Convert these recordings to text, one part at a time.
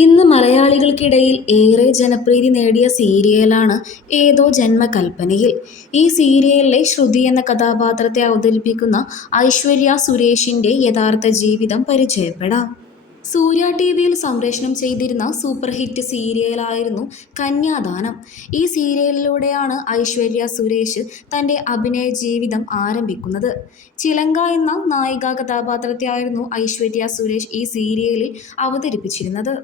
ഇന്ന് മലയാളികൾക്കിടയിൽ ഏറെ ജനപ്രീതി നേടിയ സീരിയലാണ് ഏതോ ജന്മകൽപ്പനയിൽ. ഈ സീരിയലിലെ ശ്രുതി എന്ന കഥാപാത്രത്തെ അവതരിപ്പിക്കുന്ന ഐശ്വര്യ സുരേഷിന്റെ യഥാർത്ഥ ജീവിതം പരിചയപ്പെടാം. സൂര്യ ടിവിയിൽ സംപ്രേഷണം ചെയ്തിരുന്ന സൂപ്പർ ഹിറ്റ് സീരിയലായിരുന്നു കന്യാദാനം. ഈ സീരിയലിലൂടെയാണ് ഐശ്വര്യ സുരേഷ് തൻ്റെ അഭിനയ ജീവിതം ആരംഭിക്കുന്നത്. ചിലങ്ക എന്ന നായികാ കഥാപാത്രത്തെയായിരുന്നു ഐശ്വര്യ സുരേഷ് ഈ സീരിയലിൽ അവതരിപ്പിച്ചിരുന്നത്.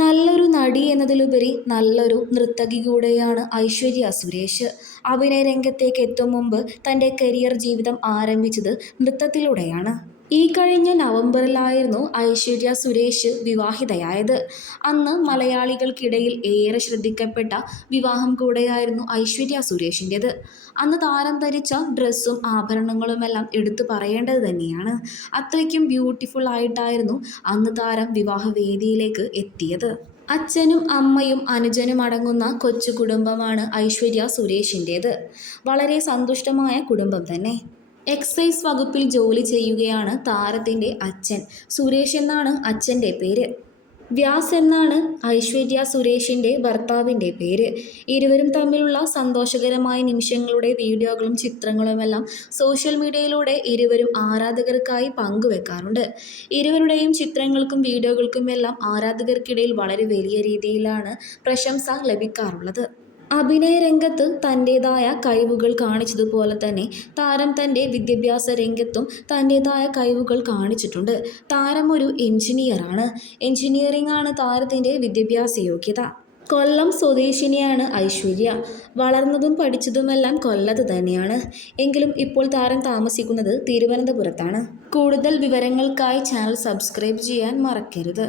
നല്ലൊരു നടി എന്നതിലുപരി നല്ലൊരു നർത്തകി കൂടെയാണ് ഐശ്വര്യ സുരേഷ്. അഭിനയ രംഗത്തേക്ക് എത്തും മുമ്പ് തൻ്റെ കരിയർ ജീവിതം ആരംഭിച്ചത് നൃത്തത്തിലൂടെയാണ്. ഈ കഴിഞ്ഞ നവംബറിലായിരുന്നു ഐശ്വര്യ സുരേഷ് വിവാഹിതയായത്. അന്ന് മലയാളികൾക്കിടയിൽ ഏറെ ശ്രദ്ധിക്കപ്പെട്ട വിവാഹം കൂടെയായിരുന്നു ഐശ്വര്യ സുരേഷിൻ്റേത്. അന്ന് താരം ധരിച്ച ഡ്രസ്സും ആഭരണങ്ങളുമെല്ലാം എടുത്തു പറയേണ്ടത് തന്നെയാണ്. അത്രയ്ക്കും ബ്യൂട്ടിഫുൾ ആയിട്ടായിരുന്നു അന്ന് താരം വിവാഹവേദിയിലേക്ക് എത്തിയത്. അച്ഛനും അമ്മയും അനുജനും അടങ്ങുന്ന കൊച്ചു കുടുംബമാണ് ഐശ്വര്യ സുരേഷിൻ്റേത്. വളരെ സന്തുഷ്ടമായ കുടുംബം തന്നെ. എക്സൈസ് വകുപ്പിൽ ജോലി ചെയ്യുകയാണ് താരത്തിൻ്റെ അച്ഛൻ. സുരേഷ് എന്നാണ് അച്ഛൻ്റെ പേര്. വ്യാസ് എന്നാണ് ഐശ്വര്യ സുരേഷിൻ്റെ ഭർത്താവിൻ്റെ പേര്. ഇരുവരും തമ്മിലുള്ള സന്തോഷകരമായ നിമിഷങ്ങളുടെ വീഡിയോകളും ചിത്രങ്ങളുമെല്ലാം സോഷ്യൽ മീഡിയയിലൂടെ ഇരുവരും ആരാധകർക്കായി പങ്കുവെക്കാറുണ്ട്. ഇരുവരുടെയും ചിത്രങ്ങൾക്കും വീഡിയോകൾക്കുമെല്ലാം ആരാധകർക്കിടയിൽ വളരെ വലിയ രീതിയിലാണ് പ്രശംസ ലഭിക്കാറുള്ളത്. അഭിനയ രംഗത്ത് തൻ്റേതായ കഴിവുകൾ കാണിച്ചതുപോലെ തന്നെ താരം തൻ്റെ വിദ്യാഭ്യാസ രംഗത്തും തൻ്റേതായ കഴിവുകൾ കാണിച്ചിട്ടുണ്ട്. താരം ഒരു എഞ്ചിനീയറാണ്. എഞ്ചിനീയറിംഗ് ആണ് താരത്തിൻ്റെ വിദ്യാഭ്യാസ യോഗ്യത. കൊല്ലം സ്വദേശിനിയാണ് ഐശ്വര്യ. വളർന്നതും പഠിച്ചതുമെല്ലാം കൊല്ലത്ത് തന്നെയാണ്. എങ്കിലും ഇപ്പോൾ താരം താമസിക്കുന്നത് തിരുവനന്തപുരത്താണ്. കൂടുതൽ വിവരങ്ങൾക്കായി ചാനൽ സബ്സ്ക്രൈബ് ചെയ്യാൻ മറക്കരുത്.